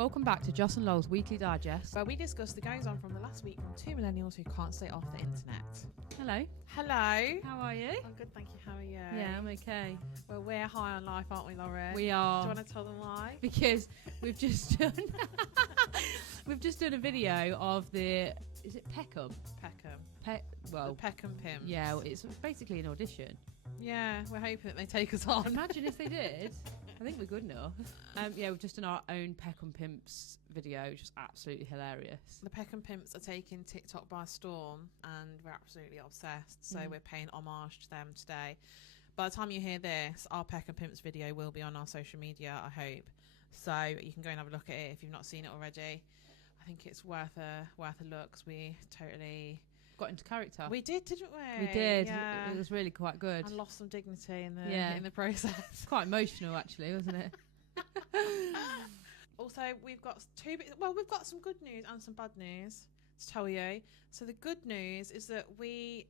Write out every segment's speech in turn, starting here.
Welcome back to Joss and Lowell's Weekly Digest, where we discuss the goings on from the last week from two millennials who can't stay off the internet. Hello. Hello. How are you? I'm good, thank you. How are you? Yeah, I'm okay. Well, we're high on life, aren't we, Lauren? We are. Do you want to tell them why? Because we've just done a video of the, is it Peckham? Peckham. The Peckham pimps. Yeah, well, it's basically an audition. Yeah, we're hoping that they take us on. Imagine if they did. I think we're good enough. Yeah, we've just done our own Peckham Pimps video, which is absolutely hilarious. The Peckham Pimps are taking TikTok by storm, and we're absolutely obsessed. So we're paying homage to them today. By the time you hear this, our Peckham Pimps video will be on our social media, I hope. So you can go and have a look at it if you've not seen it already. I think it's worth a look, because we totally got into character. We did, didn't we? We did. Yeah. It was really quite good. And lost some dignity in the process. It's quite emotional, actually, wasn't it? Also, we've got we've got some good news and some bad news to tell you. So the good news is that we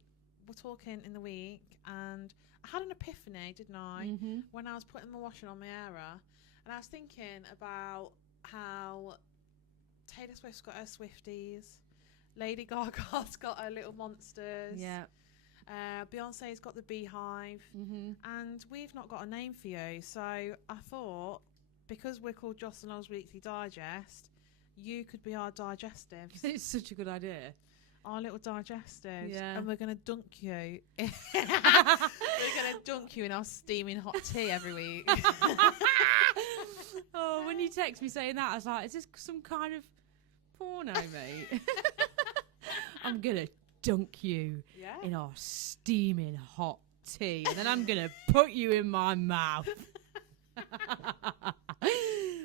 were talking in the week, and I had an epiphany, didn't I? When I was putting my washing on my airer, and I was thinking about how Taylor Swift's got her Swifties, Lady Gaga's got her Little Monsters. Yeah. Beyonce's got the Beehive. And we've not got a name for you. So I thought, because we're called Joss and Lowell's Weekly Digest, you could be our digestives. It's such a good idea. Our little digestives. Yeah. And we're going to dunk you. We're going to dunk you in our steaming hot tea every week. Oh, when you text me saying that, I was like, is this some kind of porno, mate? I'm going to dunk you in our steaming hot tea, and then I'm going to put you in my mouth.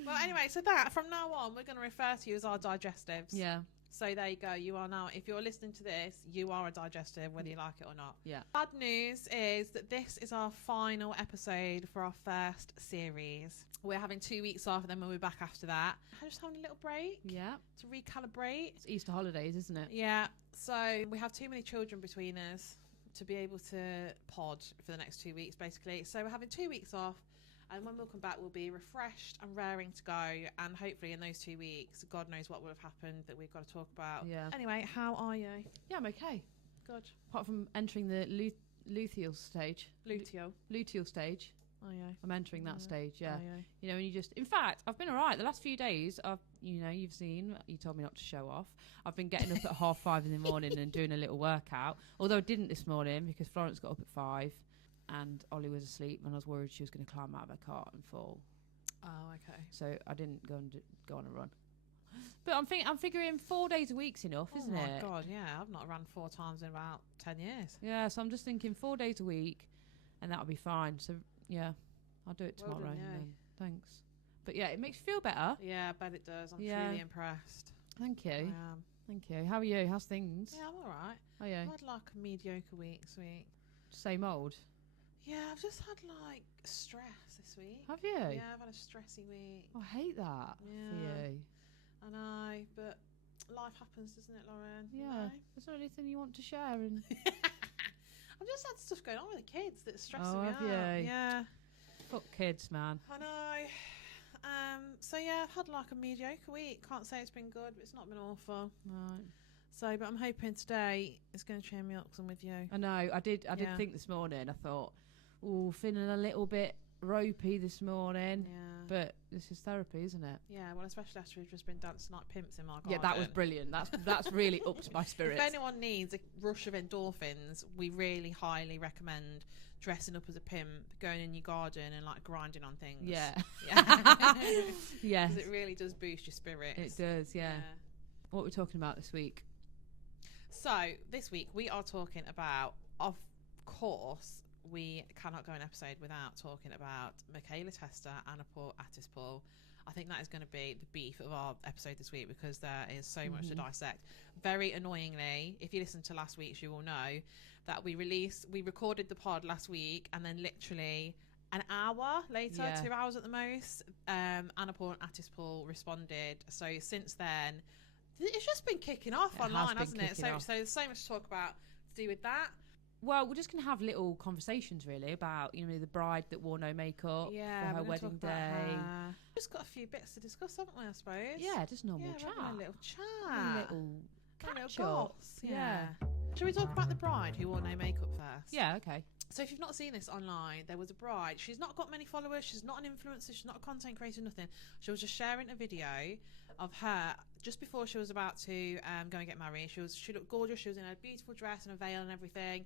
Well, anyway, so that from now on, we're going to refer to you as our digestives. Yeah. So there you go. You are now, if you're listening to this, you are a digestive, whether you like it or not. Yeah. Bad news is that this is our final episode for our first series. We're having 2 weeks off, and then we'll be back after that. I'm just having a little break. Yeah. To recalibrate. It's Easter holidays, isn't it? Yeah. So we have too many children between us to be able to pod for the next 2 weeks, basically. So we're having 2 weeks off. And when we'll come back, we'll be refreshed and raring to go. And hopefully in those 2 weeks, God knows what will have happened that we've got to talk about. Yeah. Anyway, how are you? Yeah, I'm okay. Good. Apart from entering the luteal stage. Luteal stage. Oh, yeah. I'm entering that stage, yeah. Oh, yeah. You know, and you just... In fact, I've been all right. The last few days, you've seen, you told me not to show off. I've been getting up at 5:30 in the morning and doing a little workout. Although I didn't this morning because Florence got up at 5. And Ollie was asleep, and I was worried she was going to climb out of her cart and fall. Oh, okay. So I didn't go on a run. But I'm figuring 4 days a week's enough, isn't it? Oh my God, yeah. I've not run 4 times in about 10 years. Yeah, so I'm just thinking 4 days a week, and that'll be fine. So yeah, I'll do it tomorrow. Well done, then. Thanks. But yeah, it makes you feel better. Yeah, I bet it does. I'm truly impressed. Thank you. I am. Thank you. How are you? How's things? Yeah, I'm all right. Oh yeah. I've had like a mediocre week this week. Same old. Yeah, I've just had like stress this week. Have you? Yeah, I've had a stressy week. I hate that for you. I know, but life happens, doesn't it, Lauren? Yeah. You know? Is there anything you want to share? And I've just had stuff going on with the kids that's stressing me out. Have you? Yeah. Fuck kids, man. I know. So yeah, I've had like a mediocre week. Can't say it's been good, but it's not been awful. Right. So, but I'm hoping today it's going to cheer me up because I'm with you. I know. I did think this morning. I thought, feeling a little bit ropey this morning. Yeah. But this is therapy, isn't it? Yeah. Well, especially after we've just been dancing like pimps in my garden. Yeah, that was brilliant. That's really upped my spirits. If anyone needs a rush of endorphins, we really highly recommend dressing up as a pimp, going in your garden and like grinding on things. Yeah. Yeah. Because it really does boost your spirits. It does. Yeah. What are we talking about this week? So this week we are talking about, of course, we cannot go an episode without talking about Mikaela Testa, Anna Paul, Atis Paul. I think that is going to be the beef of our episode this week because there is so much to dissect. Very annoyingly, if you listened to last week's, you will know that we recorded the pod last week, and then literally an hour later, 2 hours at the most, Anna Paul and Atis Paul responded. So since then, it's just been kicking off online, hasn't it? So there's so much to talk about to do with that. Well, we're just going to have little conversations, really, about, you know, the bride that wore no makeup for her wedding day. We've just got a few bits to discuss, haven't we, I suppose? Yeah, just normal chat. A little chat. A little catch up. Yeah. Shall we talk about the bride who wore no makeup first? Yeah, okay. So if you've not seen this online, there was a bride. She's not got many followers. She's not an influencer. She's not a content creator, nothing. She was just sharing a video of her just before she was about to go and get married. She looked gorgeous. She was in a beautiful dress and a veil and everything.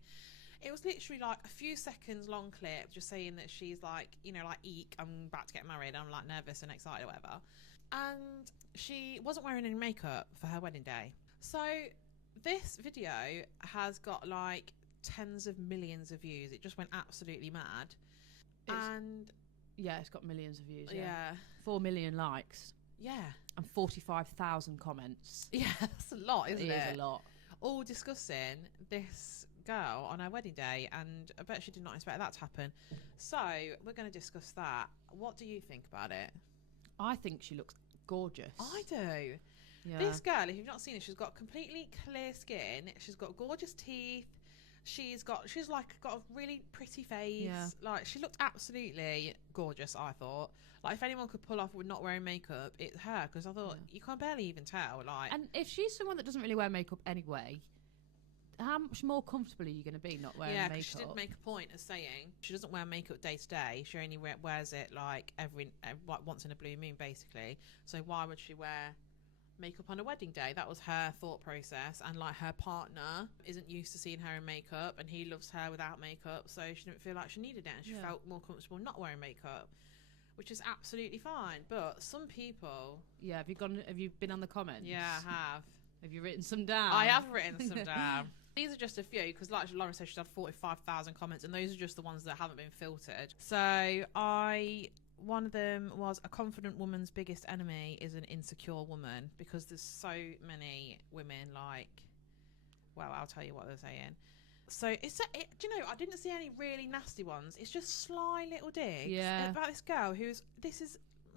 It was literally like a few seconds long clip just saying that she's like, you know, like, eek, I'm about to get married. I'm like nervous and excited or whatever. And she wasn't wearing any makeup for her wedding day. So this video has got like tens of millions of views. It just went absolutely mad. It's got millions of views. Yeah. 4 million likes. Yeah. And 45,000 comments. Yeah, that's a lot, isn't it? It is a lot. All discussing this girl on her wedding day, and I bet she did not expect that to happen. So we're going to discuss that. What do you think about it? I think she looks gorgeous. I do. Yeah. This girl, if you've not seen her, she's got completely clear skin. She's got gorgeous teeth. She's got a really pretty face. Yeah. Like, she looked absolutely gorgeous, I thought. Like, if anyone could pull off with not wearing makeup, it's her, because I thought you can barely even tell. Like, and if she's someone that doesn't really wear makeup anyway, how much more comfortable are you going to be not wearing makeup? Yeah, she did make a point of saying she doesn't wear makeup day to day. She only wears it like every once in a blue moon, basically. So why would she wear makeup on a wedding day? That was her thought process. And like, her partner isn't used to seeing her in makeup, and he loves her without makeup, so she didn't feel like she needed it, and she felt more comfortable not wearing makeup, which is absolutely fine. But some people... Yeah, have you been on the comments? Yeah, I have. Have you written some down? I have written some down. These are just a few, because like Lauren said, she's had 45,000 comments, and those are just the ones that haven't been filtered. So one of them was, a confident woman's biggest enemy is an insecure woman, because there's so many women like, well, I'll tell you what they're saying. So do you know, I didn't see any really nasty ones. It's just sly little digs about this girl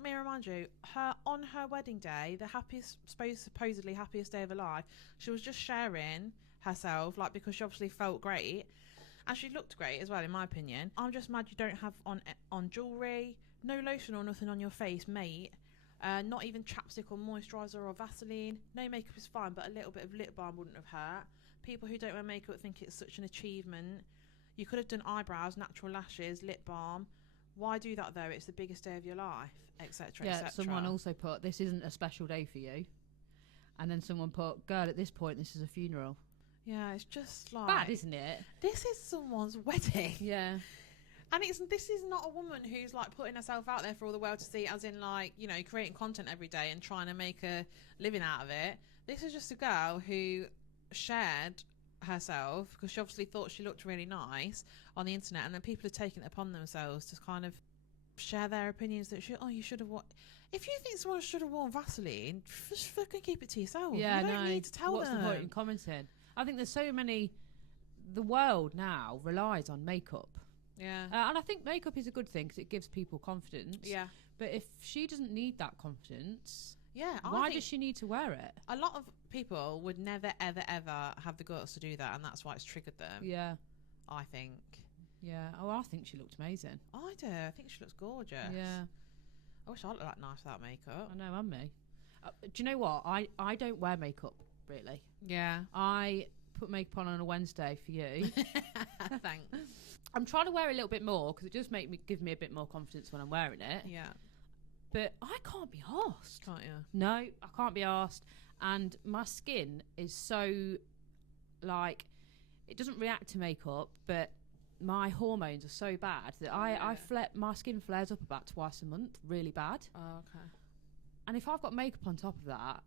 may I remind you, on her wedding day, the supposedly happiest day of her life, she was just sharing herself, like, because she obviously felt great, and she looked great as well, in my opinion. I'm just mad you don't have on jewellery, no lotion or nothing on your face, mate. Not even chapstick or moisturiser or Vaseline. No makeup is fine, but a little bit of lip balm wouldn't have hurt. People who don't wear makeup think it's such an achievement. You could have done eyebrows, natural lashes, lip balm. Why do that though? It's the biggest day of your life, etc. Yeah, someone also put, this isn't a special day for you. And then someone put, girl, at this point, this is a funeral. Yeah, it's just like... bad, isn't it? This is someone's wedding. Yeah. And this is not a woman who's like putting herself out there for all the world to see, as in like, you know, creating content every day and trying to make a living out of it. This is just a girl who shared herself because she obviously thought she looked really nice on the internet, and then people have taken it upon themselves to kind of share their opinions that you should have worn. If you think someone should have worn Vaseline, just fucking keep it to yourself. Yeah, you don't need to tell What's them. the point in commenting? I think there's so many... The world now relies on makeup. Yeah. And I think makeup is a good thing because it gives people confidence. Yeah. But if she doesn't need that confidence, yeah, why does she need to wear it? A lot of people would never, ever, ever have the guts to do that, and that's why it's triggered them. Yeah. I think. Yeah. Oh, I think she looked amazing. I do. I think she looks gorgeous. Yeah. I wish I looked that nice without makeup. I know, and me. Do you know what? I don't wear makeup, really. Yeah. I put makeup on a Wednesday for you. Thanks. I'm trying to wear a little bit more because it does give me a bit more confidence when I'm wearing it. Yeah. But I can't be arsed. Can't you? No, I can't be arsed. And my skin is so, like, it doesn't react to makeup, but my hormones are so bad that my skin flares up about twice a month, really bad. Oh, okay. And if I've got makeup on top of that,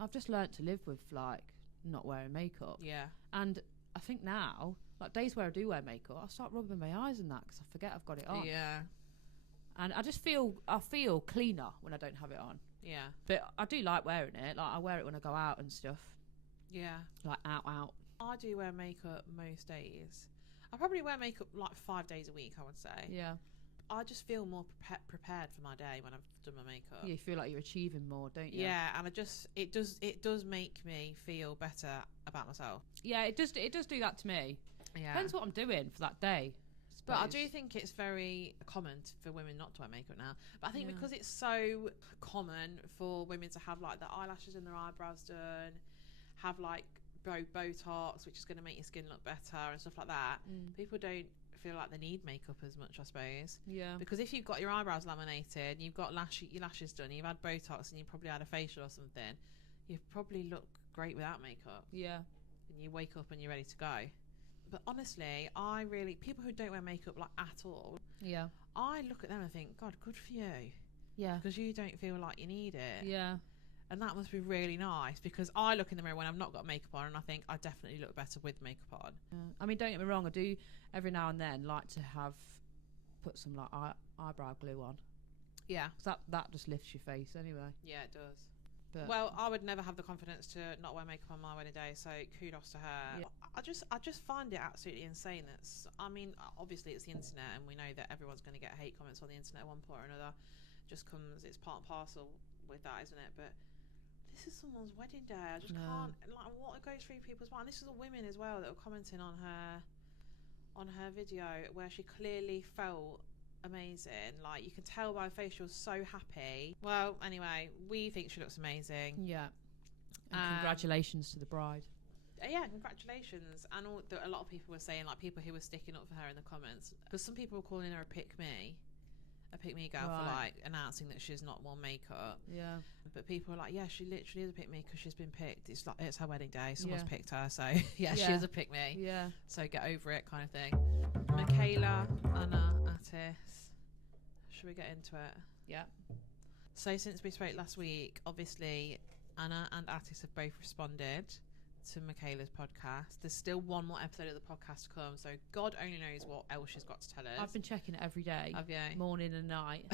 I've just learnt to live with, like, not wearing makeup. Yeah. And I think now, like, days where I do wear makeup, I start rubbing my eyes and that because I forget I've got it on. Yeah. And I feel cleaner when I don't have it on. Yeah. But I do like wearing it. Like, I wear it when I go out and stuff. Yeah. Like, out. I do wear makeup most days. I probably wear makeup like 5 days a week, I would say. Yeah. I just feel more prepared for my day when I've done my makeup. You feel like you're achieving more, don't you? Yeah, and it does make me feel better about myself. Yeah, it does do that to me. Yeah. Depends what I'm doing for that day. But I do think it's very common for women not to wear makeup now. But I think because it's so common for women to have like the eyelashes and their eyebrows done, have like Botox, which is going to make your skin look better and stuff like that, people don't feel like they need makeup as much, I suppose. Yeah. Because if you've got your eyebrows laminated, you've got your lashes done, you've had Botox, and you probably had a facial or something, you probably look great without makeup. Yeah. And you wake up and you're ready to go. But honestly, people who don't wear makeup like at all, Yeah. I look at them and think, God, good for you. Yeah. Because you don't feel like you need it. Yeah. And that must be really nice, because I look in the mirror when I've not got makeup on and I think I definitely look better with makeup on. I mean, don't get me wrong, I do every now and then like to put some like eyebrow glue on. Yeah. Cause that just lifts your face anyway. Yeah, it does. But well, I would never have the confidence to not wear makeup on my wedding day, so kudos to her. Yeah. I just find it absolutely insane I mean, obviously it's the internet, and we know that everyone's going to get hate comments on the internet at one point or another. It's part and parcel with that, isn't it? But this is someone's wedding day. I just can't, like, what goes through people's mind. This is the women as well that were commenting on her video, where she clearly felt amazing. Like, you can tell by her face she was so happy. Well, anyway, we think she looks amazing. Yeah. And congratulations to the bride. Yeah, congratulations. And a lot of people were saying, like, people who were sticking up for her in the comments, because some people were calling her a pick me girl, for like announcing that she's not worn makeup. Yeah. But people are like, yeah, she literally is a pick me because she's been picked. It's her wedding day, someone's picked her, so yeah, she is a pick me. Yeah. So get over it, kind of thing. Mikaela, Anna, Atis. Should we get into it? Yeah. So since we spoke last week, obviously Anna and Atis have both responded to Mikaela's podcast. There's still one more episode of the podcast to come, so God only knows what else she's got to tell us. I've been checking it every day, Have you? morning and night,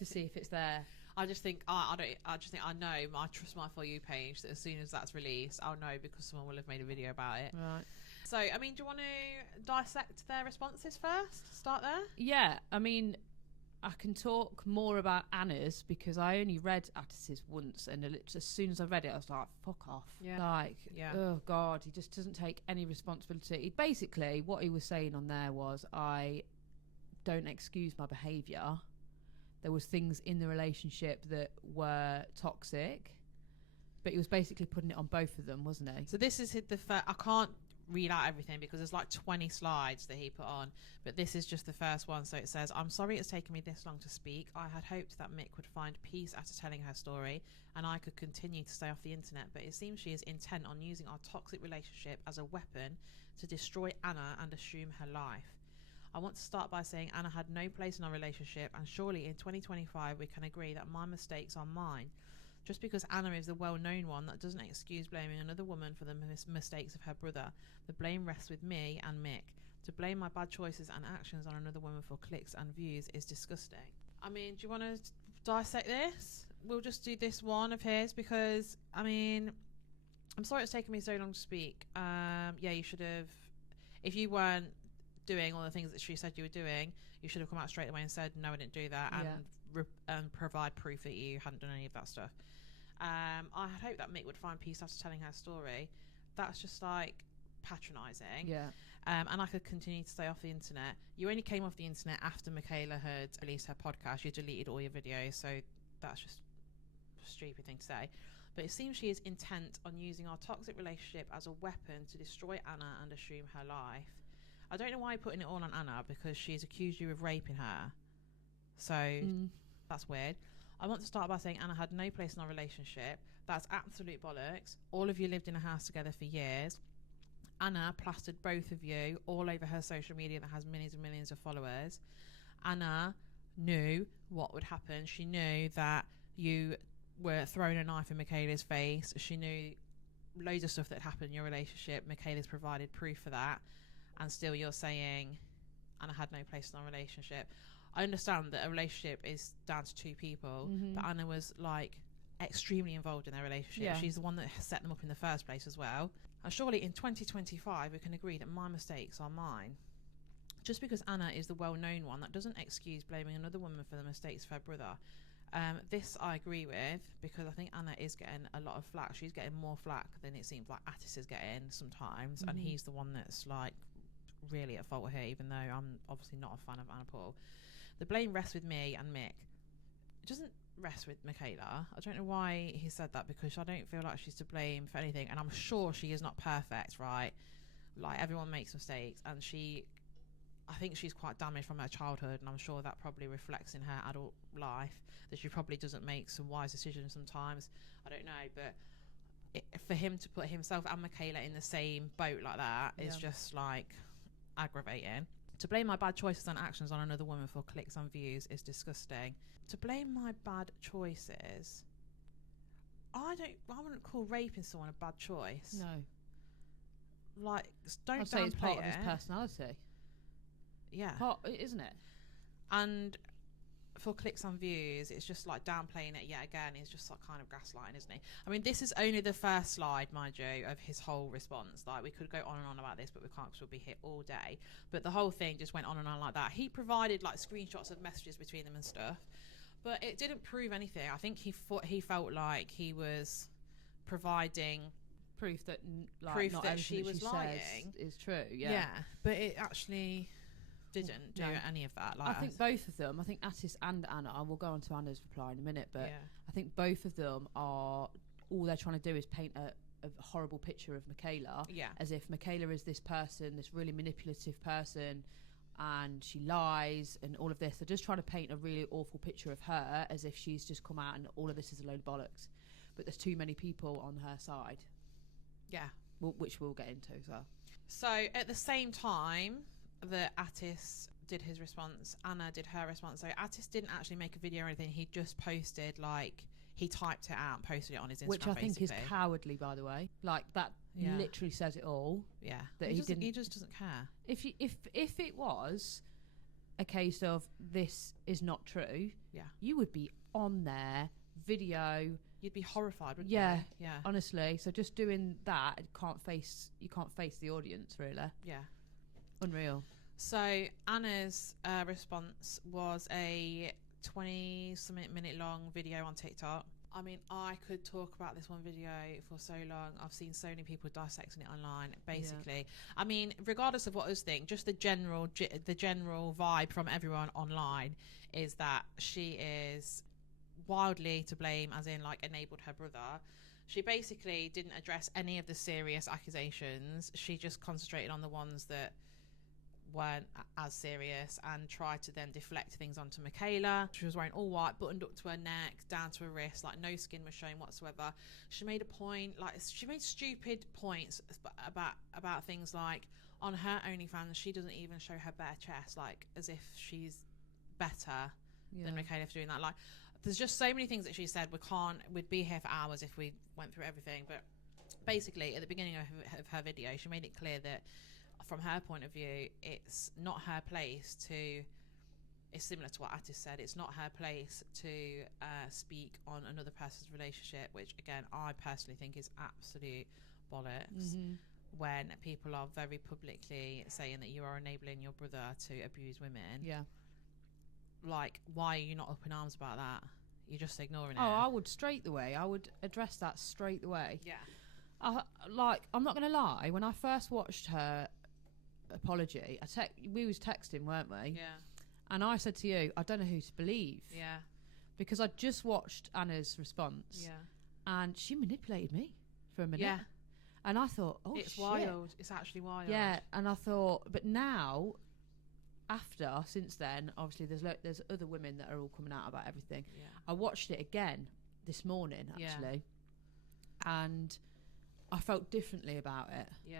to see if it's there. I just think I know. I trust my For You page that as soon as that's released, I'll know, because someone will have made a video about it. Right. So, I mean, do you want to dissect their responses first? Start there? Yeah, I mean, I can talk more about Anna's because I only read Atis's once, and as soon as I read it, I was like, fuck off. Yeah. Like, Yeah. oh God, he just doesn't take any responsibility. Basically, what he was saying on there was, I don't excuse my behaviour. There was things in the relationship that were toxic, but he was basically putting it on both of them, wasn't he? So this is the first. I can't read out everything because there's like 20 slides that he put on, but this is just the first one. So it says, I'm sorry it's taken me this long to speak. I had hoped that Mick would find peace after telling her story and I could continue to stay off the internet, but it seems she is intent on using our toxic relationship as a weapon to destroy Anna and assume her life. I want to start by saying Anna had no place in our relationship, and surely in 2025 we can agree that my mistakes are mine. Just because Anna is the well-known one, that doesn't excuse blaming another woman for the mistakes of her brother. The blame rests with me and Mick. To blame my bad choices and actions on another woman for clicks and views is disgusting. I mean, do you want to dissect this? We'll just do this one of his because, I mean, I'm sorry it's taken me so long to speak. Yeah, you should have, if you weren't doing all the things that she said you were doing, you should have come out straight away and said, no, I didn't do that, and provide proof that you hadn't done any of that stuff. I had hoped that Mick would find peace after telling her story. That's just like patronising. Yeah. And I could continue to stay off the internet. You only came off the internet after Mikaela had released her podcast. You deleted all your videos, so that's just a stupid thing to say. But it seems she is intent on using our toxic relationship as a weapon to destroy Anna and assume her life. I don't know why you're putting it all on Anna, because she's accused you of raping her. So that's weird. I want to start by saying Anna had no place in our relationship. That's absolute bollocks. All of you lived in a house together for years. Anna plastered both of you all over her social media that has millions and millions of followers. Anna knew what would happen. She knew that you were throwing a knife in Mikaela's face. She knew loads of stuff that happened in your relationship. Mikaela's provided proof for that. And still you're saying Anna had no place in our relationship. I understand that a relationship is down to two people, but Anna was like extremely involved in their relationship. Yeah. She's the one that set them up in the first place as well. And surely in 2025 we can agree that my mistakes are mine. just because Anna is the well-known one, that doesn't excuse blaming another woman for the mistakes of her brother. This I agree with, because I think Anna is getting a lot of flack. She's getting more flack than it seems like Atis is getting sometimes, and he's the one that's like really at fault here, even though I'm obviously not a fan of Anna Paul. The blame rests with me and Mick. It doesn't rest with Mikaela. I don't know why he said that, because I don't feel like she's to blame for anything, and I'm sure she is not perfect, right? Like, everyone makes mistakes, and I think she's quite damaged from her childhood, and I'm sure that probably reflects in her adult life, that she probably doesn't make some wise decisions sometimes. I don't know, but for him to put himself and Mikaela in the same boat like that is just like aggravating. To blame my bad choices and actions on another woman for clicks and views is disgusting. To blame my bad choices, I wouldn't call raping someone a bad choice. No. Like, don't I'd say it's downplay part of it. his personality. Yeah. Isn't it? And for clicks and views, it's just like downplaying it yet again. He's just like kind of gaslighting, isn't he? I mean, this is only the first slide, mind you, of his whole response. Like, we could go on and on about this, but we can't, because we'll be here all day. But the whole thing just went on and on like that. He provided like screenshots of messages between them and stuff, but it didn't prove anything. I think he felt like he was providing Proof that proof not that everything she that was lying is true. Yeah. But it actually didn't do any of that. Like, I think both of them, I think Atis and Anna, we'll go on to Anna's reply in a minute, but I think both of them all they're trying to do is paint a horrible picture of Mikaela, as if Mikaela is this person, this really manipulative person, and she lies and all of this. They're just trying to paint a really awful picture of her, as if she's just come out and all of this is a load of bollocks. But there's too many people on her side. Yeah. Which we'll get into as well. So at the same time that Atis did his response, Anna did her response. So Atis didn't actually make a video or anything. He just posted, like, he typed it out and posted it on his Instagram, which I think is cowardly, by the way. Like, that literally says it all. Yeah. That he just doesn't care. If it was a case of this is not true, you would be on there, video. You'd be horrified, wouldn't you? Yeah, yeah. Honestly, so just doing that, you can't face the audience, really. Yeah, unreal. So Anna's response was a 20-something minute long video on TikTok. I mean, I could talk about this one video for so long. I've seen so many people dissecting it online. Basically, I mean, regardless of what others think, just the general vibe from everyone online is that she is wildly to blame, as in like enabled her brother. She basically didn't address any of the serious accusations. She just concentrated on the ones that weren't as serious and tried to then deflect things onto Mikaela. She was wearing all white, buttoned up to her neck, down to her wrist, like no skin was showing whatsoever. She made a point, like she made stupid points about things like on her OnlyFans she doesn't even show her bare chest, like as if she's better than Mikaela for doing that. Like, there's just so many things that she said. We'd be here for hours if we went through everything. But basically, at the beginning of her video, she made it clear that from her point of view, it's not her place to, it's similar to what Atis said, it's not her place to speak on another person's relationship, which again, I personally think is absolute bollocks. When people are very publicly saying that you are enabling your brother to abuse women. Yeah. Like, why are you not up in arms about that? You're just ignoring it. Oh, I would I would address that straight away. Yeah. I'm not going to lie. When I first watched her apology, we was texting, weren't we? Yeah. And I said to you, I don't know who to believe. Yeah. Because I just watched Anna's response. Yeah. And she manipulated me for a minute. Yeah. And I thought, oh, it's wild. It's actually wild. Yeah. And I thought, but now, since then, obviously there's other women that are all coming out about everything. Yeah. I watched it again this morning, actually. Yeah. And I felt differently about it. Yeah.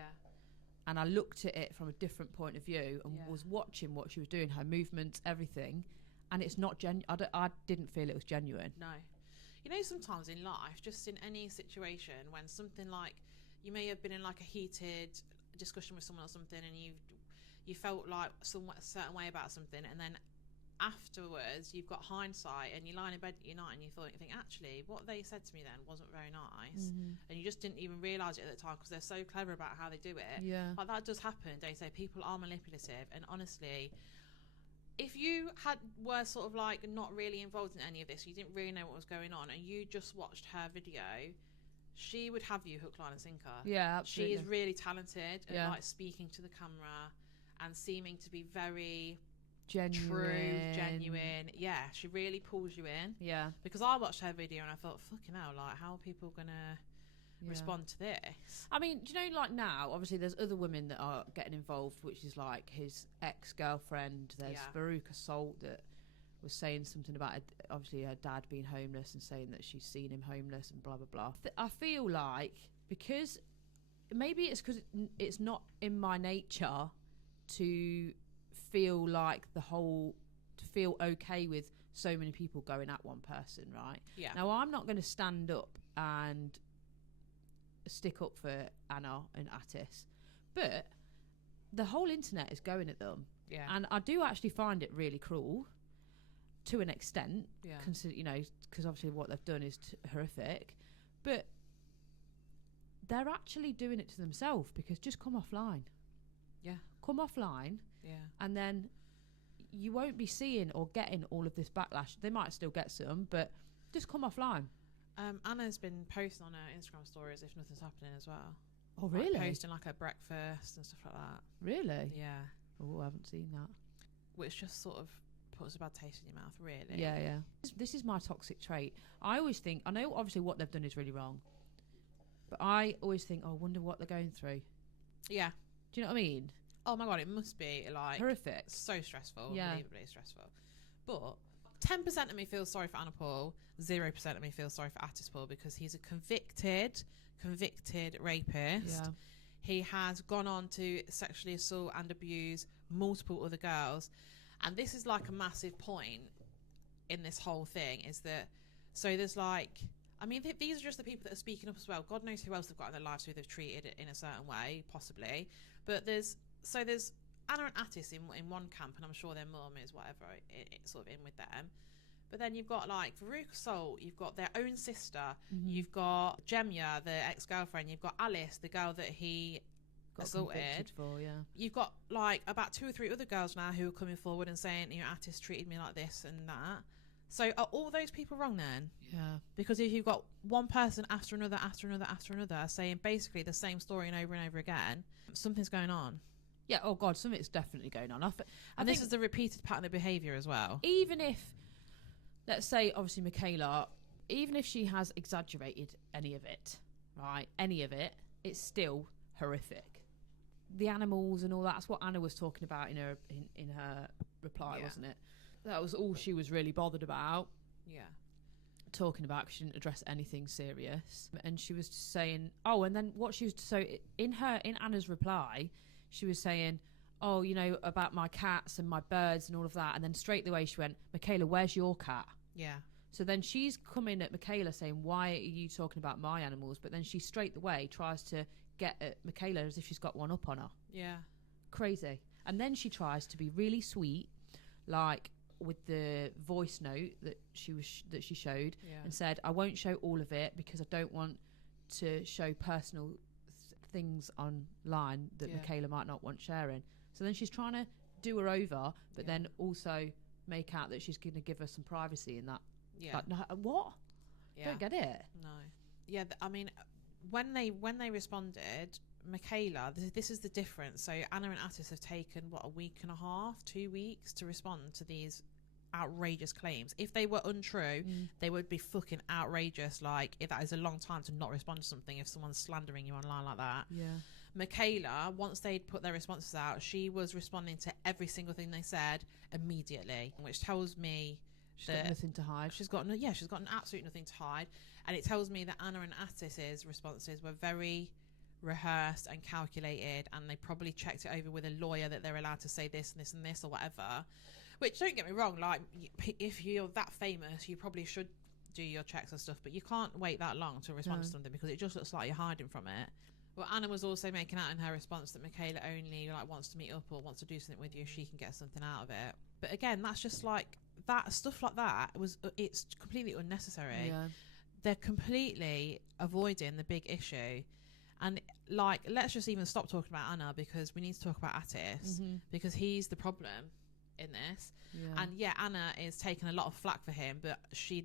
And I looked at it from a different point of view and was watching what she was doing, her movements, everything. And it's not genuine. I didn't feel it was genuine. No. You know, sometimes in life, just in any situation, when something like, you may have been in like a heated discussion with someone or something, and you felt like a certain way about something, and then afterwards you've got hindsight and you're lying in bed at your night and you think actually what they said to me then wasn't very nice, and you just didn't even realise it at the time because they're so clever about how they do it. Like that does happen, they say people are manipulative, and honestly if you were sort of like not really involved in any of this, you didn't really know what was going on, and you just watched her video, she would have you hook, line and sinker. Yeah, absolutely. She is really talented at like speaking to the camera and seeming to be very genuine. Yeah, she really pulls you in. Yeah, because I watched her video and I thought, fucking hell, like how are people gonna respond to this? I mean, do you know, like now obviously there's other women that are getting involved, which is like his ex-girlfriend. There's Baruch Assault that was saying something about obviously her dad being homeless and saying that she's seen him homeless and blah blah blah. I feel like because maybe it's because it's not in my nature to feel like to feel okay with so many people going at one person, right? Yeah. Now I'm not going to stand up and stick up for Anna and Atis, but the whole internet is going at them. Yeah. And I do actually find it really cruel to an extent. Yeah. You know, because obviously what they've done is horrific, but they're actually doing it to themselves because just come offline. Yeah. Come offline. Yeah. And then you won't be seeing or getting all of this backlash. They might still get some, but just come offline. Anna's been posting on her Instagram stories if nothing's happening as well. Oh, really? Like posting like her breakfast and stuff like that. Really? Yeah. Oh, I haven't seen that. Which just sort of puts a bad taste in your mouth, really. Yeah, yeah. This is my toxic trait. I always think, I know obviously what they've done is really wrong, but I always think, oh, I wonder what they're going through. Yeah. Do you know what I mean? Oh my God, it must be like horrific. So stressful. Yeah. Unbelievably stressful. But 10% of me feels sorry for Anna Paul, 0% of me feels sorry for Atis Paul, because he's a convicted rapist. Yeah. He has gone on to sexually assault and abuse multiple other girls. And this is like a massive point in this whole thing, is that, so there's like, I mean, these are just the people that are speaking up as well. God knows who else they've got in their lives who they've treated in a certain way, possibly. But there's Anna and Atis in one camp, and I'm sure their mum is whatever, it's sort of in with them. But then you've got like Farouk Assault, you've got their own sister, you've got Jemia, the ex-girlfriend, you've got Alice, the girl that he got assaulted for, yeah. You've got like about 2 or 3 other girls now who are coming forward and saying, you know, Atis treated me like this and that. So are all those people wrong then? Yeah. Because if you've got one person after another saying basically the same story and over again, something's going on. Yeah, oh God, something's definitely going on. And this is the repeated pattern of behaviour as well. Even if, let's say, obviously Mikaela, even if she has exaggerated any of it, right, it's still horrific. The animals and all that's what Anna was talking about in her reply, wasn't it? That was all she was really bothered about. Yeah. Talking about, because she didn't address anything serious. And she was saying, oh, and then what she was, so in Anna's reply, she was saying, oh, you know, about my cats and my birds and all of that. And then straight away she went, Mikaela, where's your cat? Yeah. So then she's coming at Mikaela saying, why are you talking about my animals? But then she straight away tries to get at Mikaela as if she's got one up on her. Yeah. Crazy. And then she tries to be really sweet, like with the voice note that she showed, and said, I won't show all of it because I don't want to show personal things online that Mikaela might not want sharing. So then she's trying to do her over, but then also make out that she's going to give her some privacy in that. Yeah. Like, no, what? Yeah. Don't get it. No. Yeah, I mean, when they responded, Mikaela, this is the difference. So Anna and Atis have taken, what, a week and a half, 2 weeks to respond to these outrageous claims. If they were untrue, they would be fucking outrageous. Like, if that is a long time to not respond to something if someone's slandering you online like that. Yeah. Mikaela, once they'd put their responses out, she was responding to every single thing they said immediately, which tells me she's got nothing to hide. She's got absolutely nothing to hide. And it tells me that Anna and Atis's responses were very rehearsed and calculated, and they probably checked it over with a lawyer that they're allowed to say this and this and this or whatever. Which, don't get me wrong, like, if you're that famous, you probably should do your checks and stuff, but you can't wait that long to respond to something because it just looks like you're hiding from it. Well, Anna was also making out in her response that Mikaela only like wants to meet up or wants to do something with you if she can get something out of it. But again, that's just like that stuff like that it's completely unnecessary. Yeah. They're completely avoiding the big issue. And like, let's just even stop talking about Anna, because we need to talk about Atis, because he's the problem in this. Yeah. And yeah, Anna is taking a lot of flack for him, but she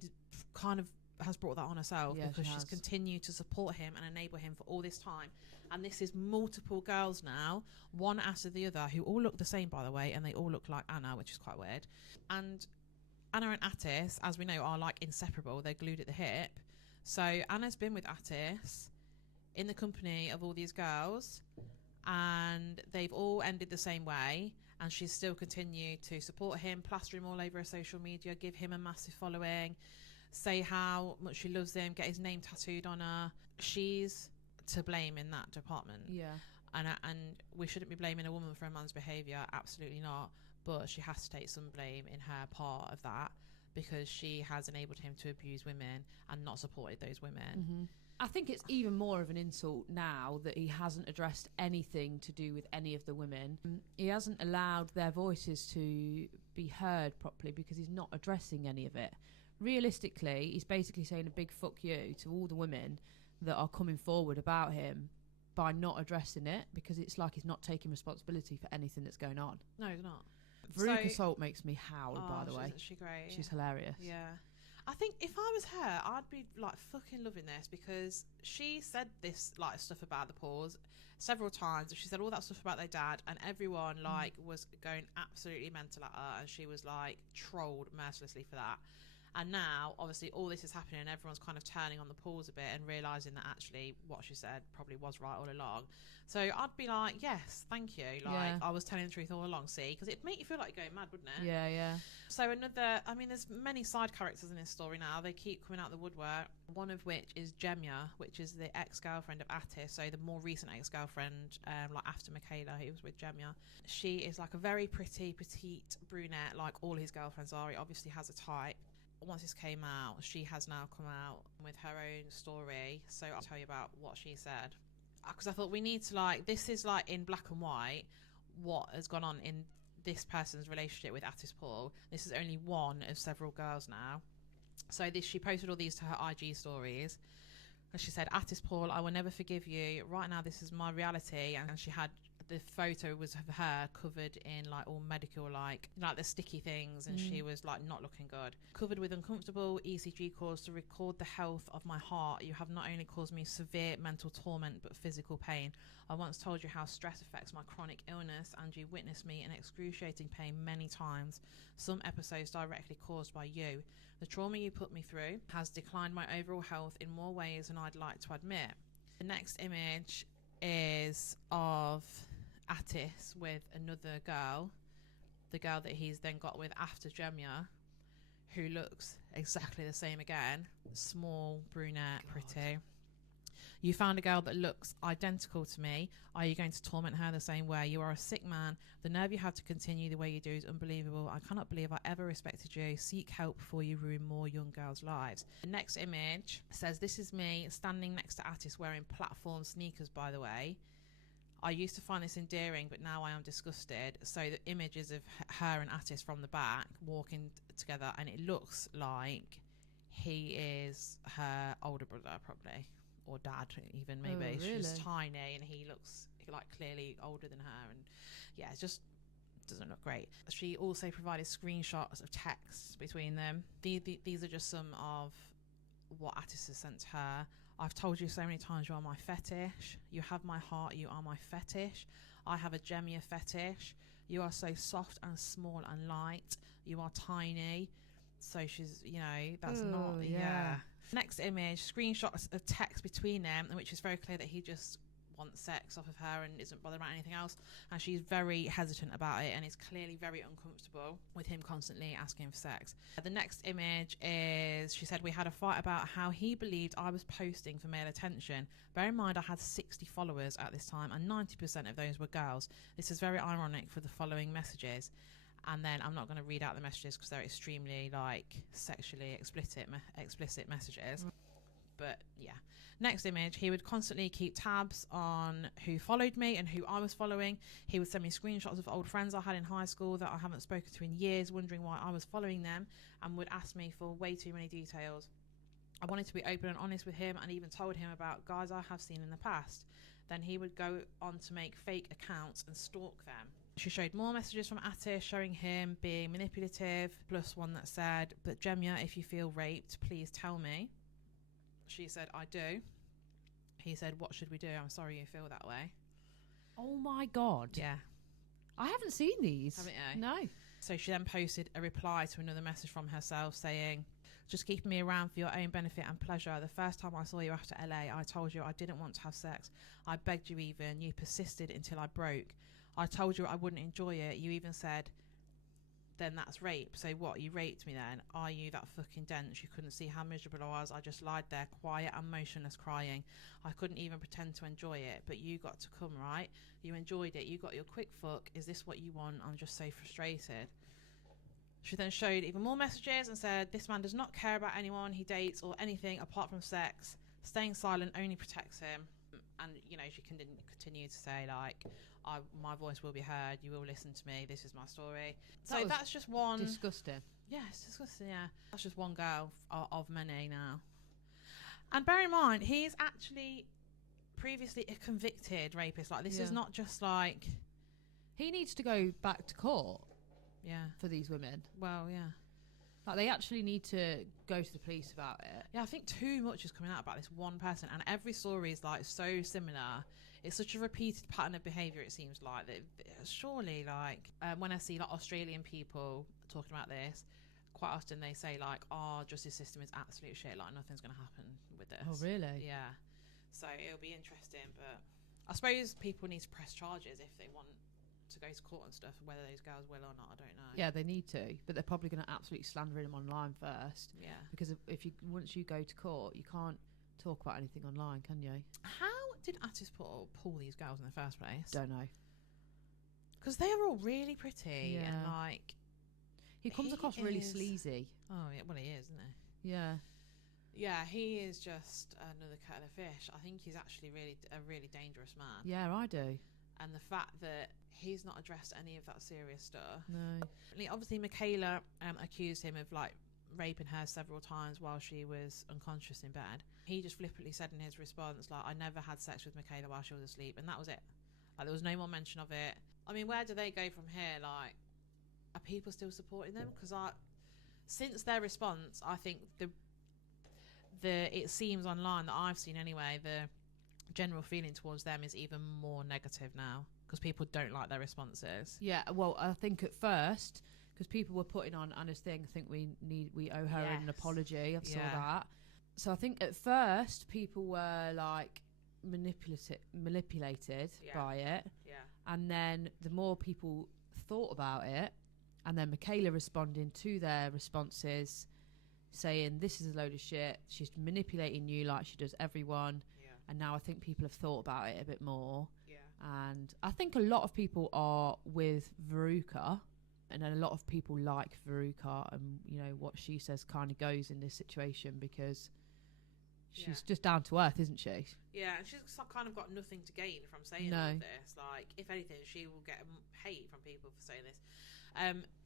kind of has brought that on herself, because she's continued to support him and enable him for all this time. And this is multiple girls now, one after the other, who all look the same, by the way, and they all look like Anna, which is quite weird. And Anna and Atis, as we know, are like inseparable. They're glued at the hip. So Anna's been with Atis in the company of all these girls, and they've all ended the same way, and she's still continued to support him, plaster him all over her social media, give him a massive following, say how much she loves him, get his name tattooed on her. She's to blame in that department. Yeah. And we shouldn't be blaming a woman for a man's behaviour, absolutely not, but she has to take some blame in her part of that, because she has enabled him to abuse women and not supported those women. I think it's even more of an insult now that he hasn't addressed anything to do with any of the women. He hasn't allowed their voices to be heard properly, because he's not addressing any of it. Realistically, he's basically saying a big fuck you to all the women that are coming forward about him by not addressing it, because it's like he's not taking responsibility for anything that's going on. No, he's not. Veruca Salt makes me howl, by the way. Isn't she great? She's hilarious. Yeah. I think if I was her, I'd be like fucking loving this, because she said this like stuff about the Pauls several times. She said all that stuff about their dad, and everyone like was going absolutely mental at her, and she was like trolled mercilessly for that. And now, obviously, all this is happening, and everyone's kind of turning on the Pauls a bit and realising that actually what she said probably was right all along. So I'd be like, yes, thank you. Like, I was telling the truth all along, see? Because it'd make you feel like you're going mad, wouldn't it? Yeah, yeah. So there's many side characters in this story now. They keep coming out the woodwork. One of which is Gemma, which is the ex-girlfriend of Atis, so the more recent ex-girlfriend, like after Mikaela, who was with Gemma. She is like a very pretty, petite brunette, like all his girlfriends are. He obviously has a type. Once this came out, she has now come out with her own story, so I'll tell you about what she said, because I thought we need to, like, this is like in black and white what has gone on in this person's relationship with Atis Paul. This is only one of several girls now. So she posted all these to her IG stories, and she said, Atis Paul, I will never forgive you. Right now this is my reality. And she had the photo was of her covered in like all medical, like the sticky things, and she was like not looking good, covered with uncomfortable ECG calls to record the health of my heart. You have not only caused me severe mental torment but physical pain. I once told you how stress affects my chronic illness, and you witnessed me in excruciating pain many times, some episodes directly caused by you. The trauma you put me through has declined my overall health in more ways than I'd like to admit. The next image is of Atis with another girl, the girl that he's then got with after Gemma, who looks exactly the same again, small, brunette, pretty. You found a girl that looks identical to me. Are you going to torment her the same way? You are a sick man. The nerve you have to continue the way you do is unbelievable. I cannot believe I ever respected you. Seek help before you ruin more young girls' lives. The next image says, this is me standing next to Atis wearing platform sneakers, by the way. I used to find this endearing, but now I am disgusted. So the images of her and Atis from the back walking together, and it looks like he is her older brother, probably, or dad even, maybe. Oh, really? She's tiny and he looks like clearly older than her, and yeah, it just doesn't look great. She also provided screenshots of texts between them. These are just some of what Atis has sent to her. I've told you so many times, you are my fetish. You have my heart, you are my fetish. I have a Gemma fetish. You are so soft and small and light. You are tiny. So she's, that's not, yeah. Next image, screenshots of text between them, which is very clear that he just wants sex off of her and isn't bothered about anything else, and she's very hesitant about it and is clearly very uncomfortable with him constantly asking for sex. The next image is, she said, we had a fight about how he believed I was posting for male attention. Bear in mind I had 60 followers at this time and 90% of those were girls. This is very ironic for the following messages. And then I'm not going to read out the messages because they're extremely like sexually explicit messages. But yeah. Next image, he would constantly keep tabs on who followed me and who I was following. He would send me screenshots of old friends I had in high school that I haven't spoken to in years, wondering why I was following them, and would ask me for way too many details. I wanted to be open and honest with him, and even told him about guys I have seen in the past. Then he would go on to make fake accounts and stalk them. She showed more messages from Atis showing him being manipulative, plus one that said, "But Gemma, if you feel raped, please tell me." She said, "I do." He said, "What should we do? I'm sorry you feel that way." Oh my God. Yeah. I haven't seen these. Haven't you? No. So she then posted a reply to another message from herself saying, "Just keeping me around for your own benefit and pleasure. The first time I saw you after LA, I told you I didn't want to have sex. I begged you even. You persisted until I broke. I told you I wouldn't enjoy it. You even said, then that's rape. So what, you raped me then? Are you that fucking dense? You couldn't see how miserable I was. I just lied there, quiet and motionless, crying. I couldn't even pretend to enjoy it. But you got to come, right? You enjoyed it. You got your quick fuck. Is this what you want? I'm just so frustrated." She then showed even more messages and said, "This man does not care about anyone he dates or anything apart from sex. Staying silent only protects him." And, you know, she continue to say, like, my voice will be heard. You will listen to me. This is my story. So that's just one. Disgusting. Yeah, it's disgusting, yeah. That's just one girl of many now. And bear in mind, he's actually previously a convicted rapist. Like, this is not just like... He needs to go back to court. Yeah. For these women. Well, yeah. Like, they actually need to go to the police about it. Yeah, I think too much is coming out about this one person, and every story is like so similar. It's such a repeated pattern of behaviour, it seems like. That surely, like, when I see like Australian people talking about this, quite often they say like, "Oh, justice system is absolute shit, like nothing's going to happen with this." Oh, really? Yeah. So it'll be interesting, but I suppose people need to press charges if they want to go to court and stuff. Whether those girls will or not, I don't know. Yeah, they need to, but they're probably going to absolutely slander him online first. Yeah. Because once you go to court, you can't talk about anything online, can you? How did Atis pull these girls in the first place? Don't know. Because they are all really pretty and like... He comes across really sleazy. Oh, yeah, well, he is, isn't he? Yeah. Yeah, he is just another kettle of fish. I think he's actually a really dangerous man. Yeah, I do. And the fact that he's not addressed any of that serious stuff. No. Obviously, Mikaela accused him of like raping her several times while she was unconscious in bed. He just flippantly said in his response, like, "I never had sex with Mikaela while she was asleep," and that was it. Like, there was no more mention of it. I mean, where do they go from here? Like, are people still supporting them? Because since their response, I think it seems online that I've seen anyway, the general feeling towards them is even more negative now because people don't like their responses. Yeah, well, I think at first, because people were putting on Anna's thing, I think we owe her an apology. I saw that. So I think at first people were like manipulated by it. Yeah. And then the more people thought about it, and then Mikaela responding to their responses, saying, "This is a load of shit. She's manipulating you like she does everyone." Yeah. And now I think people have thought about it a bit more. Yeah. And I think a lot of people are with Veruca, and then a lot of people like Veruca, and you know what she says kind of goes in this situation because she's just down to earth, isn't she? Yeah, and she's kind of got nothing to gain from saying all of this. Like, if anything, she will get hate from people for saying this.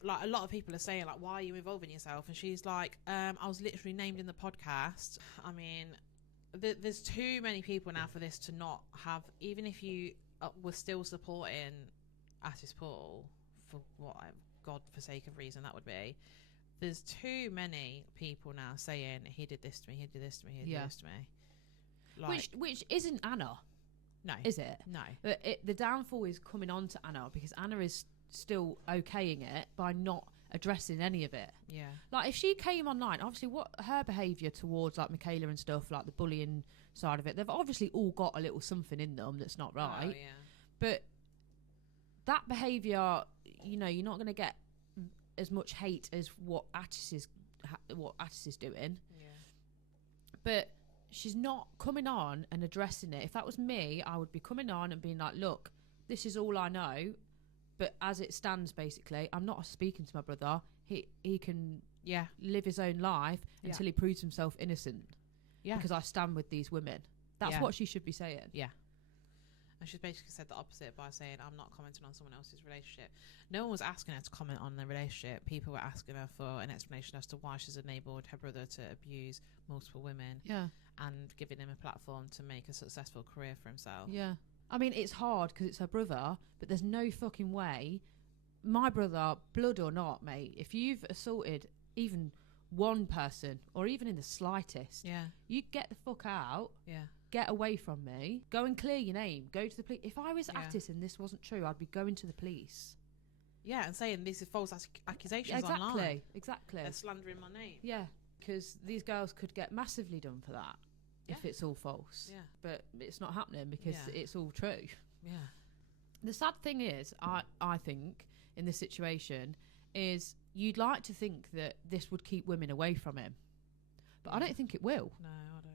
Like, a lot of people are saying, like, "Why are you involving yourself?" And she's like, "I was literally named in the podcast." I mean, there's too many people now for this to not have, even if you were still supporting Atis Paul for what God-forsaken reason that would be. There's too many people now saying, "He did this to me, he did this to me, he did this to me." Like, Which isn't Anna. No. Is it? No. But the downfall is coming on to Anna because Anna is still okaying it by not addressing any of it. Yeah. Like, if she came online, obviously what her behaviour towards like Mikaela and stuff, like the bullying side of it, they've obviously all got a little something in them that's not right. Oh, yeah. But that behaviour, you know, you're not going to get as much hate as what Atis is doing. Yeah. But she's not coming on and addressing it. If that was me, I would be coming on and being like, "Look, this is all I know, but as it stands, basically, I'm not speaking to my brother. He can live his own life until he proves himself innocent." Yeah. because I stand with these women. That's what she should be saying. Yeah. And she's basically said the opposite by saying, I'm not commenting on someone else's relationship. No one was asking her to comment on the relationship. People were asking her for an explanation as to why she's enabled her brother to abuse multiple women. Yeah. And giving him a platform to make a successful career for himself. Yeah. I mean, it's hard because it's her brother, but there's no fucking way. My brother, blood or not, mate, if you've assaulted even one person or even in the slightest, you get the fuck out. Yeah. Get away from me. Go and clear your name. Go to the police. If I was Atis and this wasn't true, I'd be going to the police. Yeah, and saying this is false accusations online. Exactly. They're slandering my name. Yeah, because these girls could get massively done for that if it's all false. Yeah. But it's not happening because it's all true. Yeah. The sad thing is, I think, in this situation, is you'd like to think that this would keep women away from him. But I don't think it will. No, I don't.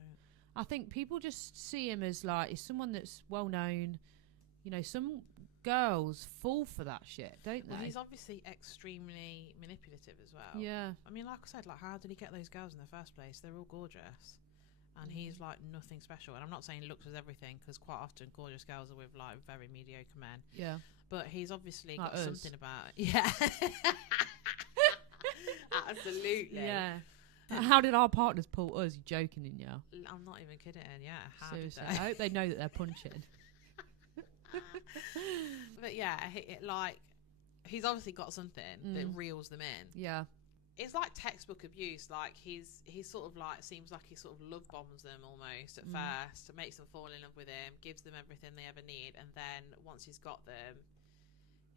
I think people just see him as like, he's someone that's well known. You know, some girls fall for that shit, don't they? Well, he's obviously extremely manipulative as well. Yeah. I mean, like I said, like, how did he get those girls in the first place? They're all gorgeous. And he's like nothing special. And I'm not saying looks is everything, because quite often gorgeous girls are with like very mediocre men. Yeah. But he's obviously like got us. something about it. Yeah. Absolutely. Yeah. How did our partners pull us? You joking in ya? I'm not even kidding. Yeah. How Seriously. did they? I hope they know that they're punching. But yeah, he's obviously got something that reels them in. Yeah. It's like textbook abuse. Like he's sort of like, seems like he sort of love bombs them almost at first, makes them fall in love with him, gives them everything they ever need, and then once he's got them,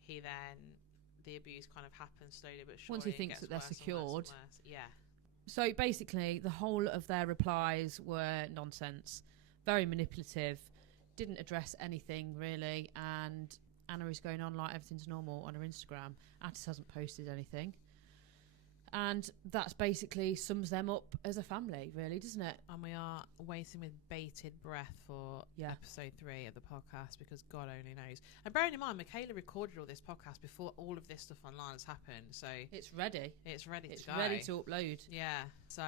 the abuse kind of happens slowly but surely. Once he thinks that they're secured. Yeah. So basically, the whole of their replies were nonsense, very manipulative, didn't address anything really, and Anna is going on like everything's normal on her Instagram. Atis hasn't posted anything. And that's basically sums them up as a family, really, doesn't it? And we are waiting with bated breath for episode 3 of the podcast, because God only knows. And bearing in mind, Mikaela recorded all this podcast before all of this stuff online has happened, so it's ready. It's ready to go. It's ready to upload. Yeah. So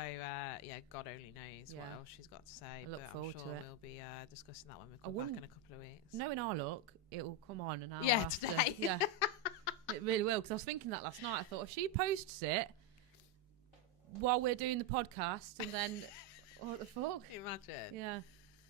God only knows what else she's got to say. I look forward to it. We'll be discussing that when we come back in a couple of weeks. Knowing our luck, it will come on an hour after. Today. Yeah. It really will, because I was thinking that last night. I thought if she posts it while we're doing the podcast, and then what the fuck? Imagine. Yeah.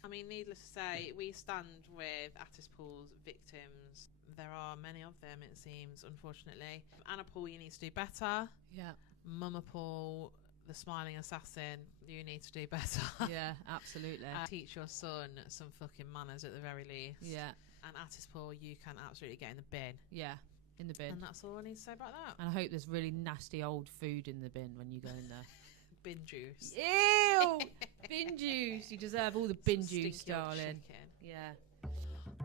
I mean, needless to say, we stand with Atis Paul's victims. There are many of them, it seems, unfortunately. Anna Paul, you need to do better. Yeah. Mama Paul, the smiling assassin, you need to do better. Yeah, absolutely. Teach your son some fucking manners at the very least. Yeah. And Atis Paul, you can absolutely get in the bin. Yeah. In the bin. And that's all I need to say about that. And I hope there's really nasty old food in the bin when you go in there. Bin juice. Ew! Bin juice. You deserve all the bin juice, darling. Yeah.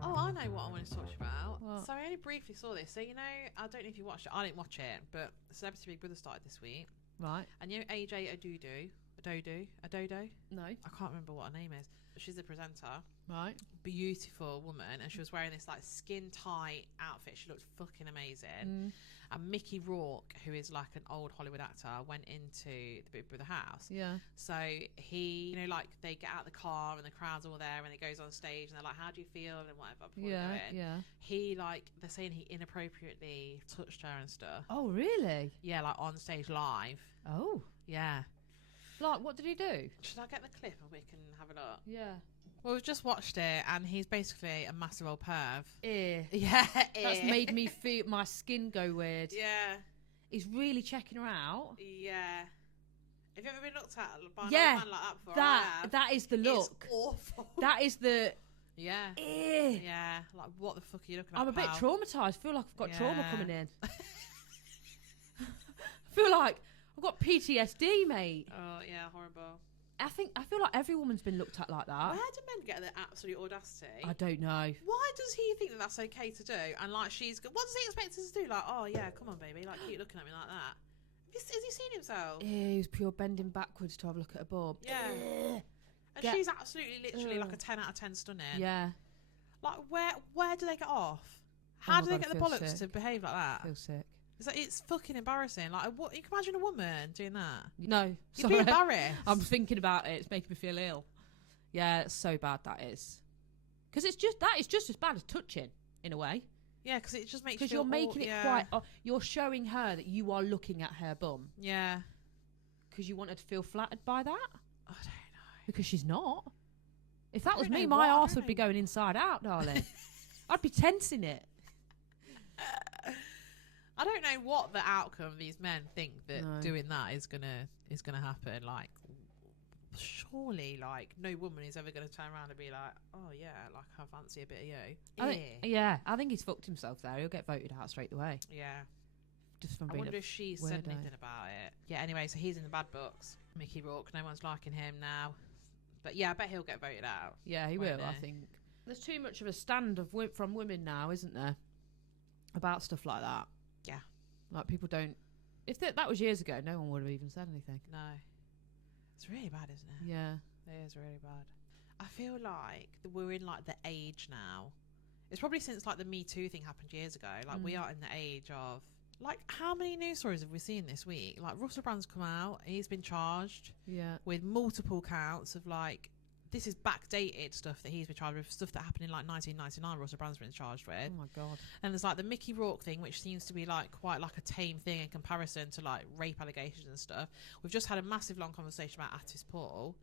Oh, I know what I want to talk to you about. What? So I only briefly saw this. So, you know, I don't know if you watched it. I didn't watch it, but Celebrity Big Brother started this week. Right. And you know AJ Adodo? No. I can't remember what her name is. She's a presenter. Right. Beautiful woman, and she was wearing this like skin tight outfit. She looked fucking amazing. And Mickey Rourke, who is like an old Hollywood actor, went into the Big Brother house. Yeah. So he, you know, like they get out of the car and the crowd's all there, and he goes on stage and they're like, "How do you feel?" and whatever. Yeah. He, like, they're saying he inappropriately touched her and stuff. Oh, really? Yeah, like on stage live. Oh. Yeah. Like, what did he do? Should I get the clip and we can have a look? Yeah. Well, we've just watched it, and he's basically a massive old perv. Ew. Yeah, That's made me feel my skin go weird. Yeah. He's really checking her out. Yeah. Have you ever been looked at by a man like that before? That is the look. It's awful. That is the... Yeah. Ew. Yeah. Like, what the fuck are you looking at, I'm a bit pal? traumatised. I feel like I've got trauma coming in. I feel like I've got PTSD, mate. Oh, yeah, horrible. I feel like every woman's been looked at like that. Where do men get the absolute audacity? I don't know. Why does he think that that's okay to do? And like, what does he expect us to do? Like, oh yeah, come on, baby, like keep looking at me like that. Has he seen himself? Yeah, he was pure bending backwards to have a look at a boob. Yeah. And she's absolutely, literally like a 10 out of 10 stunning. Yeah. Like, where do they get off? How do they get the bollocks to behave like that? I feel sick. It's fucking embarrassing. Like, what? You can imagine a woman doing that. No, You'd be embarrassed. I'm thinking about it. It's making me feel ill. Yeah, it's so bad that is. Because that is just as bad as touching in a way. Yeah, because it just makes you because feel you're making it quite. You're showing her that you are looking at her bum. Yeah. Because you want her to feel flattered by that. I don't know. Because she's not. If that was me, my arse would be going inside out, darling. I'd be tensing it. I don't know what the outcome these men think that doing that is gonna happen. Like, surely, like, no woman is ever gonna turn around and be like, "Oh yeah, like I fancy a bit of you." I think he's fucked himself there. He'll get voted out straight away. Yeah. Just from I being wonder if she said anything about it. Yeah. Anyway, so he's in the bad books. Mickey Rourke. No one's liking him now. But yeah, I bet he'll get voted out. Yeah, he will. I think there's too much of a stand from women now, isn't there? About stuff like that. Yeah. Like, people don't... If that was years ago, no one would have even said anything. No. It's really bad, isn't it? Yeah. It is really bad. I feel like we're in, like, the age now. It's probably since, like, the Me Too thing happened years ago. Like, we are in the age of... Like, how many news stories have we seen this week? Like, Russell Brand's come out. He's been charged with multiple counts of, like... This is backdated stuff that he's been charged with, stuff that happened in, like, 1999 Russell Brand's been charged with. Oh, my God. And there's, like, the Mickey Rourke thing, which seems to be, like, quite, like, a tame thing in comparison to, like, rape allegations and stuff. We've just had a massive long conversation about Atis Paul.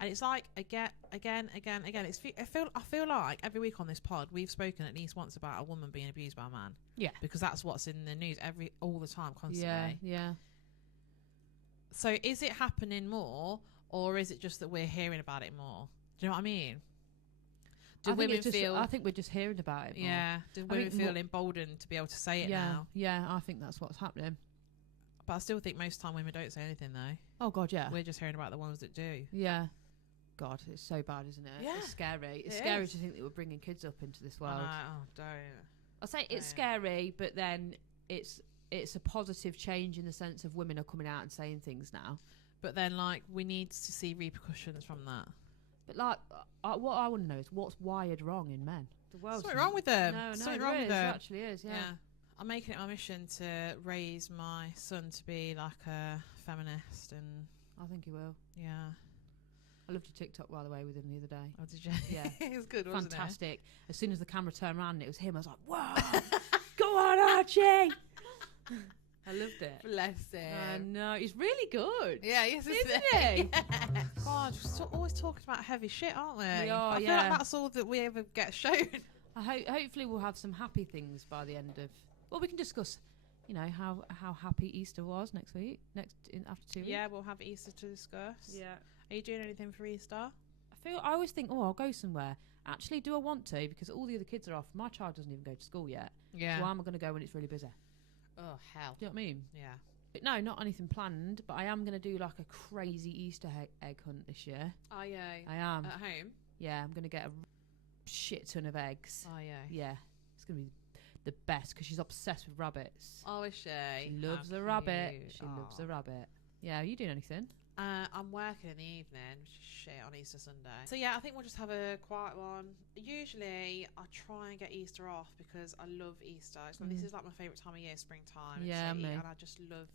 And it's like, again. I feel like every week on this pod, we've spoken at least once about a woman being abused by a man. Yeah. Because that's what's in the news all the time, constantly. Yeah. So is it happening more, or is it just that we're hearing about it more? Do you know what I mean? Do women feel... I think we're just hearing about it more. Yeah. Do women feel emboldened to be able to say it now? Yeah, I think that's what's happening. But I still think most of the time women don't say anything, though. Oh, God, yeah. We're just hearing about the ones that do. Yeah. God, it's so bad, isn't it? Yeah. It's scary. It's scary to think that we're bringing kids up into this world. Oh, don't. I say it's scary, but then it's a positive change in the sense of women are coming out and saying things now. But then, like, we need to see repercussions from that. But, like, what I want to know is what's wired wrong in men. The world's something wrong with them. No, something wrong with them. There actually is, yeah. I'm making it my mission to raise my son to be, like, a feminist, and... I think he will. Yeah. I loved your TikTok, by the way, with him the other day. Oh, did you? Yeah. It was good, wasn't it? Fantastic. As soon as the camera turned around and it was him, I was like, whoa! Go on, Archie! I loved it. Bless him. No, he's really good. Yeah, yes, isn't he? Yeah. God, we're always talking about heavy shit, aren't we? We are, I feel like that's all that we ever get shown. Hopefully we'll have some happy things by the end of... Well, we can discuss, you know, how happy Easter was next week, after 2 weeks. Yeah, we'll have Easter to discuss. Yeah. Are you doing anything for Easter? I always think, I'll go somewhere. Actually, do I want to? Because all the other kids are off. My child doesn't even go to school yet. Yeah. So why am I going to go when it's really busy? Oh, hell. Do you know what I mean? Yeah. But no, not anything planned, but I am going to do like a crazy Easter egg hunt this year. Oh, yeah. I am. At home? Yeah, I'm going to get a shit ton of eggs. Oh, yeah. Yeah. It's going to be the best because she's obsessed with rabbits. Oh, is she? She loves a rabbit. She loves a rabbit. Yeah, are you doing anything? I'm working in the evening, which is shit, on Easter Sunday. So yeah, I think we'll just have a quiet one. Usually I try and get Easter off because I love Easter. This is like my favourite time of year, springtime. Yeah, and I just love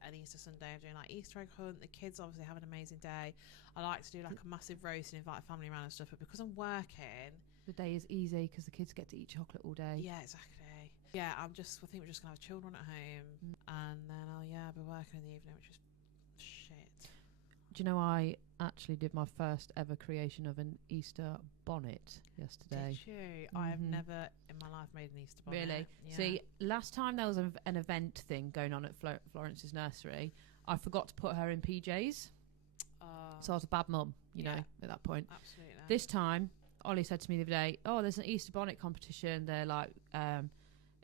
an Easter Sunday of doing like Easter egg hunt. The kids obviously have an amazing day. I like to do like a massive roast and invite family around and stuff, but because I'm working, the day is easy because the kids get to eat chocolate all day. Yeah, exactly. Yeah, I think we're just gonna have children at home, and then I'll be working in the evening, which is shit. Do you know I actually did my first ever creation of an Easter bonnet yesterday? Did you? I have never in my life made an Easter bonnet. Really? Yeah. See, last time there was an event thing going on at Florence's nursery, I forgot to put her in PJs. So I was a bad mum, you know, at that point. Absolutely. This time, Ollie said to me the other day, there's an Easter bonnet competition. They're like,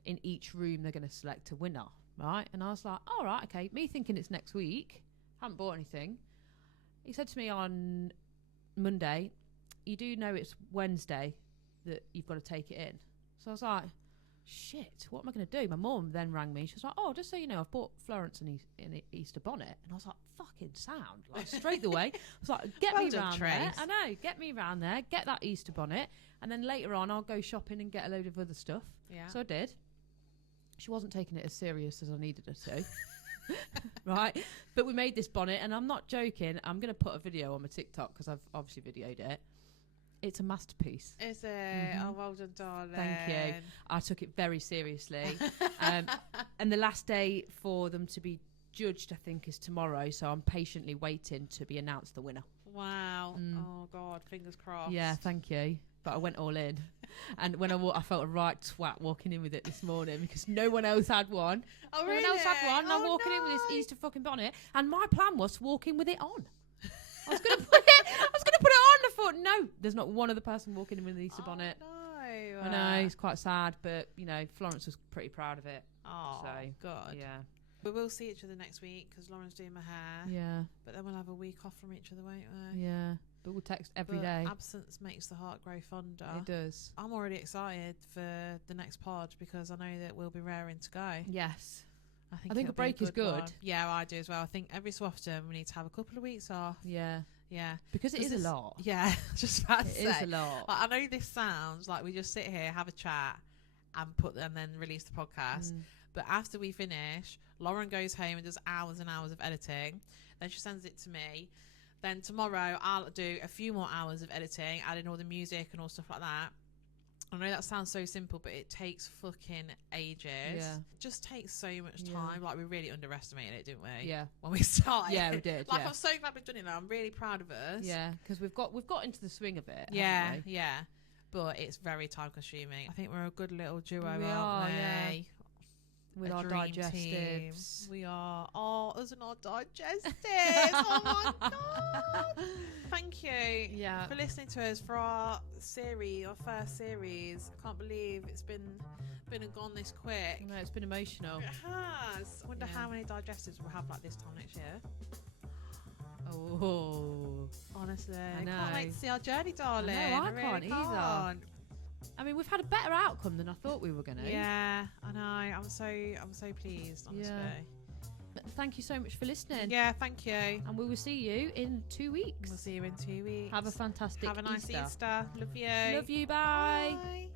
in each room, they're going to select a winner, right? And I was like, all right, okay. Me thinking it's next week. Haven't bought anything. He said to me on Monday, you do know it's Wednesday that you've got to take it in. So I was like, shit, what am I going to do? My mum then rang me. She was like, just so you know, I've bought Florence an Easter bonnet. And I was like, fucking sound. Like, straight away. I was like, get me round there. I know, get me round there. Get that Easter bonnet. And then later on, I'll go shopping and get a load of other stuff. Yeah. So I did. She wasn't taking it as serious as I needed her to. Right? But we made this bonnet, and I'm not joking. I'm going to put a video on my TikTok because I've obviously videoed it. It's a masterpiece. Is it? Mhm. Oh, well done, darling. Thank you. I took it very seriously. And the last day for them to be judged, I think, is tomorrow. So I'm patiently waiting to be announced the winner. Wow. Oh, God. Fingers crossed. Yeah, thank you. But I went all in. And when I felt a right twat walking in with it this morning because no one else had one. Oh, No really? one else had one. And I'm Oh, walking in with no. this Easter fucking bonnet. And my plan was to walk in with it on. I was going to put it on. I thought, no, there's not one other person walking in with an Easter bonnet. No. I know, it's quite sad, but, you know, Florence was pretty proud of it. Oh, So, God. Yeah. We will see each other next week because Lauren's doing my hair. Yeah. But then we'll have a week off from each other, won't we? Yeah. But we'll text every But day. absence makes the heart grow fonder. It does. I'm already excited for the next pod because I know that we'll be raring to go. Yes. I think a it'll be break is good. one. Yeah, I do as well. I think every so often we need to have a couple of weeks off. Yeah. Yeah. Because it is a lot. Yeah, just about to It say. is a lot. Like, I know this sounds like we just sit here, have a chat, and then release the podcast. But after we finish, Lauren goes home and does hours and hours of editing. Then she sends it to me. Then tomorrow I'll do a few more hours of editing, add in all the music and all stuff like that. I know that sounds so simple, but it takes fucking ages. Yeah. It just takes so much time. Like, we really underestimated it, didn't we? Yeah. When we started. Yeah, we did. Like, yeah. I'm so glad we've done it now. I'm really proud of us. Yeah, because we've got into the swing of it. Yeah, haven't we? yeah. But it's very time consuming. I think we're a good little duo, We aren't are, we? yeah. With A our dream digestives. team. We are. Oh, us and our digestives. Oh my God. Thank you Yeah. for listening to us for our first series. I can't believe it's been and gone this quick. No, it's been emotional. It has. I wonder Yeah. how many digestives we'll have like this time next year. Oh. Honestly. I Can't wait know. to see our journey, darling. I really can't either. I mean, we've had a better outcome than I thought we were going to. Yeah, I know. I'm so pleased, honestly. But thank you so much for listening. Yeah, thank you. And we will see you in 2 weeks. We'll see you in 2 weeks. Have a fantastic Have a nice Easter. Easter. Love you. Love you. Bye. Bye.